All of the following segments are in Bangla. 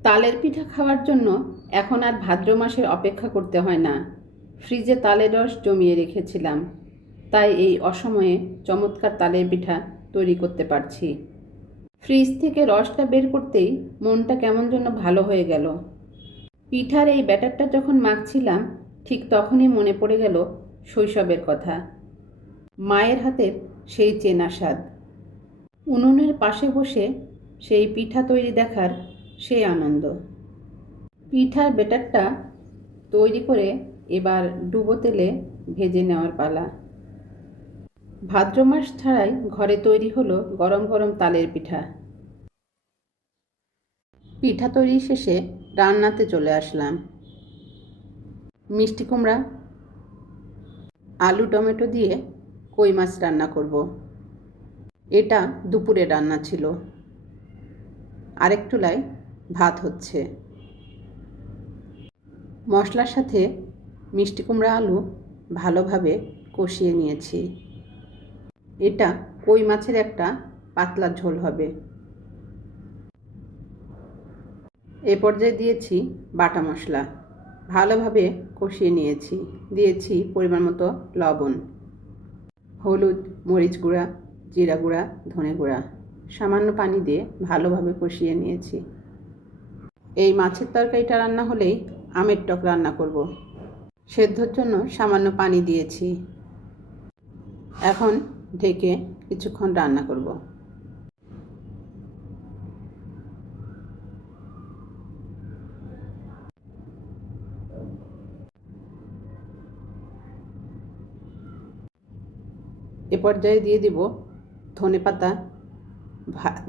তালের পিঠা খাওয়ার জন্য এখন আর ভাদ্র মাসের অপেক্ষা করতে হয় না। ফ্রিজে তালের রস জমিয়ে রেখেছিলাম, তাই এই অসময়ে চমৎকার তালের পিঠা তৈরি করতে পারছি। ফ্রিজ থেকে রসটা বের করতেই মনটা কেমন যেন ভালো হয়ে গেল। পিঠার এই ব্যাটারটা যখন মাখছিলাম, ঠিক তখনই মনে পড়ে গেল শৈশবের কথা। মায়ের হাতের সেই চেনা স্বাদ, উনুনের পাশে বসে সেই পিঠা তৈরি দেখার সেই আনন্দ। পিঠার ব্যাটারটা তৈরি করে এবার ডুবো তেলে ভেজে নেওয়ার পালা। ভাদ্র মাস ছাড়াই ঘরে তৈরি হলো গরম গরম তালের পিঠা। পিঠা তৈরি শেষে রান্নাতে চলে আসলাম। মিষ্টি কুমড়া, আলু টমেটো দিয়ে কই মাছ রান্না করব। এটা দুপুরে রান্না ছিল। আরেক চুলায় ভাত হচ্ছে। মশলার সাথে মিষ্টি কুমড়া আলু ভালোভাবে কষিয়ে নিয়েছি। এটা কই মাছের একটা পাতলা ঝোল হবে। এ পর্যায়ে দিয়েছি বাটা মশলা, ভালোভাবে কষিয়ে নিয়েছি। দিয়েছি পরিমাণ মতো লবণ, হলুদ, মরিচ গুঁড়া, জিরা গুঁড়া, ধনে গুঁড়া। সামান্য পানি দিয়ে ভালোভাবে কষিয়ে নিয়েছি। এই মাছের তরকারিটা রান্না হলেই আমের টক রান্না করব। সেদ্ধর জন্য সামান্য পানি দিয়েছি। এখন ঢেকে কিছুক্ষণ রান্না করব। এ পর্যায়ে দিয়ে দিব ধনেপাতা,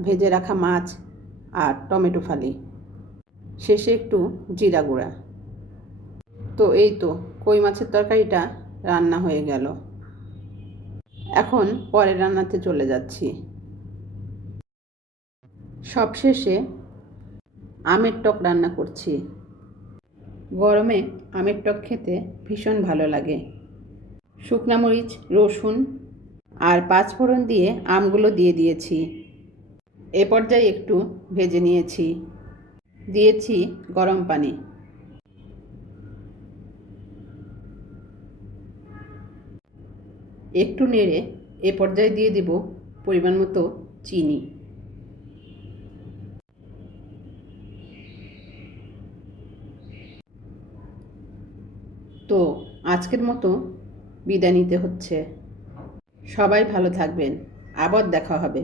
ভেজে রাখা মাছ আর টমেটো ফালি, শেষে একটু জিরা গুঁড়া। তো এই তো কই মাছের তরকারিটা রান্না হয়ে গেল। এখন পরের রান্নাতে চলে যাচ্ছি। সবশেষে আমের টক রান্না করছি। গরমে আমের টক খেতে ভীষণ ভালো লাগে। শুকনা মরিচ, রসুন আর পাঁচফোড়ন দিয়ে আমগুলো দিয়ে দিয়েছি। এ পর্যায়ে একটু ভেজে নিয়েছি। দিয়েছি গরম পানি। একটু নেড়ে এ পর্যায়ে দিয়ে দিব পরিমাণ মতো চিনি। তো আজকের মতো বিদায় নিতে হচ্ছে। সবাই ভালো থাকবেন। আবার দেখা হবে।